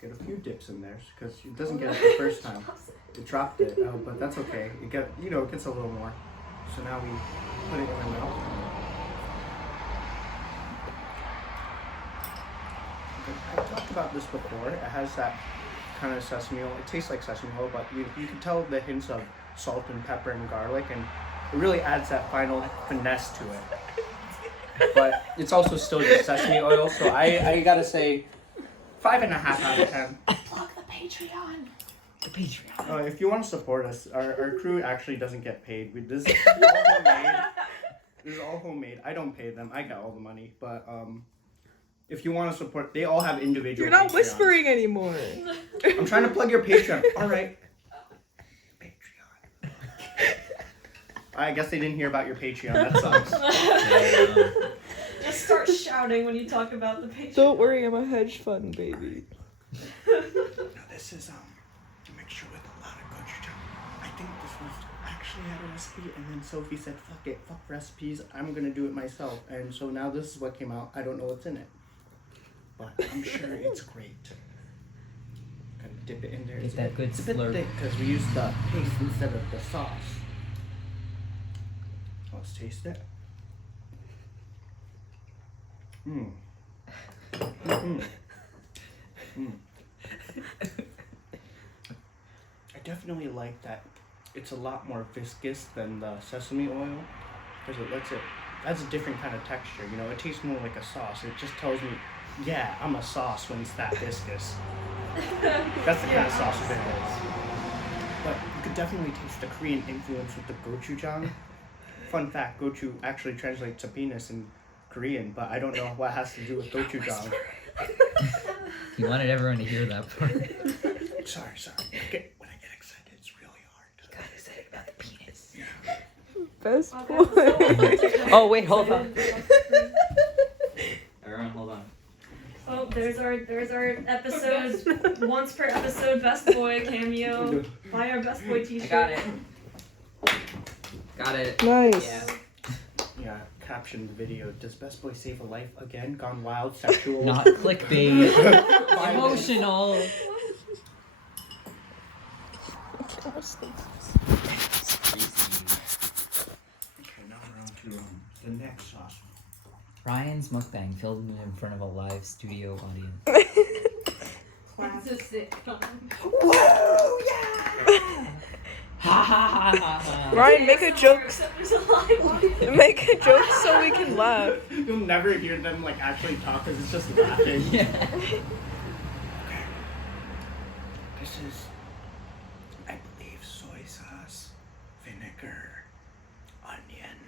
get a few dips in there because it doesn't get it the first time. It dropped it, but that's okay. It gets a little more. So now we put it in the mouth. I talked about this before. It has that kind of sesame oil. It tastes like sesame oil, but you can tell the hints of salt and pepper and garlic, and it really adds that final finesse to it. But it's also still just sesame oil, so I gotta say 5.5 out of 10. Plug the Patreon. The Patreon. If you want to support us, our crew actually doesn't get paid. This is all homemade. This is all homemade. I don't pay them. I get all the money. But if you want to support, they all have individual. You're not Patreons. whispering anymore. I'm trying to plug your Patreon. All right. Patreon. I guess they didn't hear about your Patreon. That sucks. Just start shouting when you talk about the Patreon. Don't worry, I'm a hedge fund baby. Now this is a mixture with a lot of gochujang. I think this was actually had a recipe, and then Sophie said, "Fuck it, fuck recipes. I'm gonna do it myself." And so now this is what came out. I don't know what's in it, but I'm sure it's great. Kind of dip it in there. Get that good It's a bit slurp. thick because we used the paste instead of the sauce. Let's taste it. Mmm. Mm-hmm. Mm. I definitely like that it's a lot more viscous than the sesame oil because it adds a different kind of texture. You know, it tastes more like a sauce. It just tells me, yeah, I'm a sauce when it's that viscous. That's the kind of sauce it is. But you could definitely taste the Korean influence with the gochujang. Fun fact, gochu actually translates to penis in Korean, but I don't know what it has to do with gochujang. You wanted everyone to hear that part. Sorry. When I get excited, it's really hard. You got excited about the penis. Yeah. Best boy. Oh wait, hold on. Everyone, hold on. Oh, there's our episode, once per episode best boy cameo. Buy our best boy t-shirt. I got it. Got it. Nice. Yeah. Yeah, captioned video. Does Best Boy save a life again? Gone wild, sexual. Not clickbait. Emotional. Okay, now we're on to the next sauce. Ryan's mukbang filmed in front of a live studio audience. It's a sitcom. Whoa, yeah! Ha ha ha ha ha. Ryan, make a joke. Except there's a live audience. Make a joke so we can laugh. You'll never hear them like actually talk because it's just laughing. Yeah. Okay. This is, I believe, soy sauce, vinegar, onion.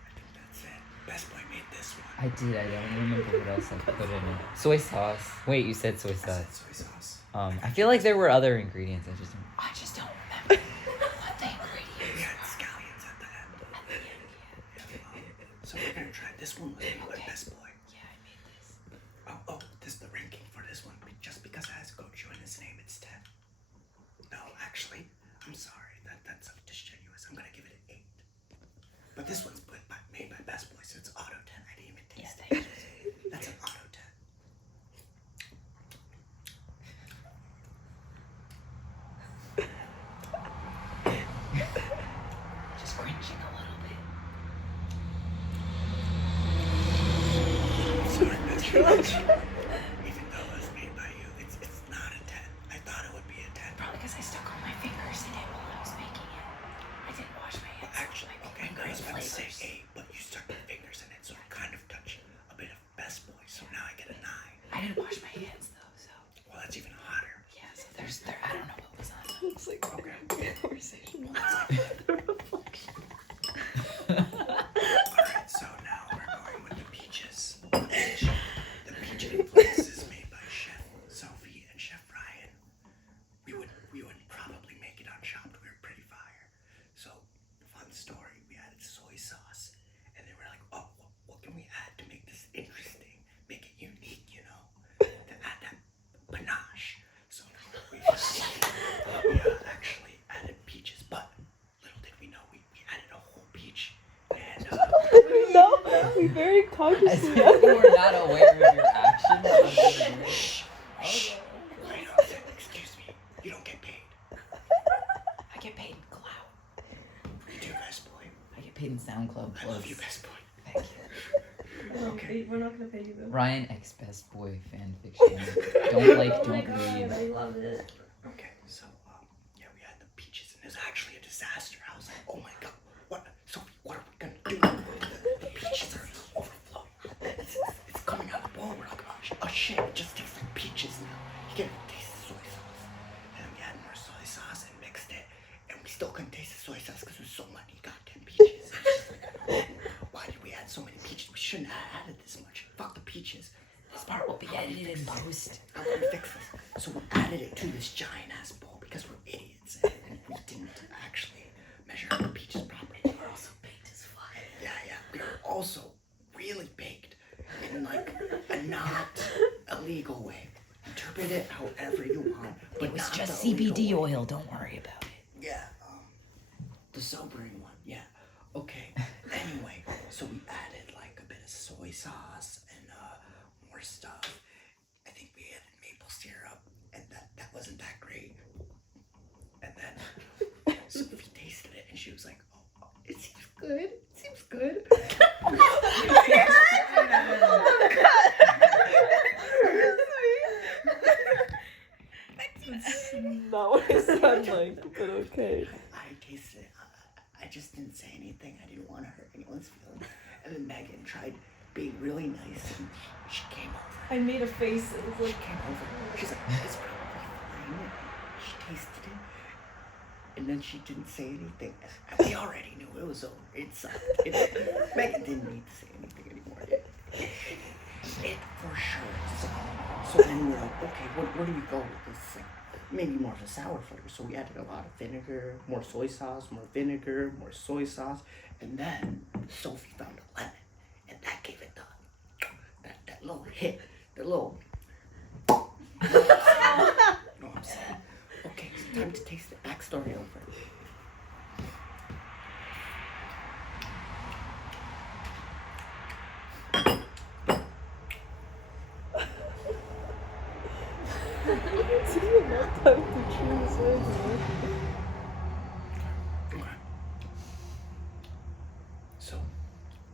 I think that's it. Best Boy made this one. I did. I don't remember what else I put in it. Soy sauce. Wait, you said soy I said sauce. soy sauce. I feel like there were other ingredients. I just don't remember what the ingredients. We had scallions at the end. So we're gonna try this one was made by Best Boy. Yeah, I made this. Oh, this is the ranking for this one. Just because it has gochu in its name, it's 10. No, actually, I'm sorry. That's disingenuous. I'm gonna give it an 8. But this one's made by Best Boy, so it's auto 10. I didn't even taste it. That's an auto 10. Just cringing a little bit. Sorry, Best Boy. Even though it was made by you, it's not a 10. I thought it would be a 10. Probably because I stuck all my fingers in it while I was making it. I didn't wash my hands. Actually, okay, I was about to say flavors. 8, but you stuck your fingers in it, so it kind of touched a bit of Best Boy, so now I get a 9. I didn't wash my hands though, so Well, that's even hotter. yeah. So there. I don't know what was on them. It's like Okay. conversation. Alright, so now we're going with the peaches. The peach influence is made by Chef Sophie and Chef Ryan. We would probably make it on Chopped. We were pretty fire. So, fun story. We added soy sauce, and they were like, "Oh, what can we add to make this interesting, make it unique? You know, to add that panache." So we actually added peaches, but little did we know we added a whole peach. And No, we very consciously. As if you were not aware of your actions. shh. paid in SoundCloud I plus. love you, best boy. Thank you. Okay. We're not gonna pay you though. Ryan X Best Boy fan fiction. Don't like, Oh my don't god, read. I love it. Okay, so yeah, we had the peaches, and it was actually a disaster. I was like, oh my god, what? Sophie, what are we gonna do? The peaches are overflowing. It's coming out of the bowl. We're like, oh shit, it just tastes like peaches now. You get a taste of soy sauce, and then we had more soy sauce and mixed it, and we still couldn't taste the soy sauce because there's so many goddamn peaches. It's just like, why did we add so many peaches? We shouldn't have added this much. Fuck the peaches. This part will be edited in post. How do we fix this? So we added it to this giant ass bowl because we're idiots and we didn't actually measure the peaches properly. We're also baked as fuck. Yeah, we were also really baked in like a not illegal way. Interpret it however you want. But It was not just the illegal CBD way. oil. Don't worry about it. Yeah, the sobering one. Yeah. Okay. Anyway, so we added like a bit of soy sauce and more stuff. I think we added maple syrup, and that wasn't that great. And then Sophie tasted it, and she was like, "Oh, it seems good. It seems good." That's not what it sounded like, but okay. I tasted it. I just didn't say anything. I didn't want to hurt anyone's feelings. And then Megan tried being really nice, and she came over. I made a face. It was like, Came over. She's like, "It's probably fine." She tasted it, and then she didn't say anything. And we already knew it was over. It sucked. Megan didn't need to say anything anymore. It for sure sucked. So then we're like, okay, where do we go with this thing? Maybe more of a sour flavor. So we added a lot of vinegar, more soy sauce, more vinegar, more soy sauce, and then Sophie found a lemon, and that gave it that little hit, the little. You know what I'm saying? Okay, it's time to taste the backstory over. It's enough time to choose it. Okay. So,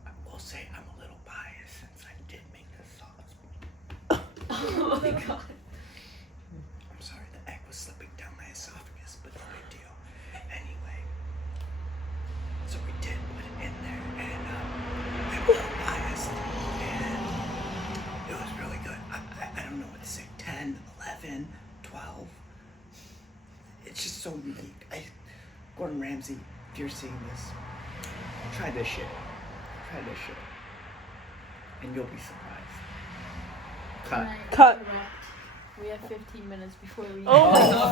I will say I'm a little biased since I did make this sauce. oh my god. I'm sorry, the egg was slipping down my esophagus, but no big deal. Anyway, so we did put it in there, and I'm a little biased, and it was really good. I don't know what to say, 10, 11, 12. It's just so unique. Gordon Ramsay, if you're seeing this, try this shit. Try this shit. And you'll be surprised. Cut. Cut. We have 15 minutes before we. Oh my god.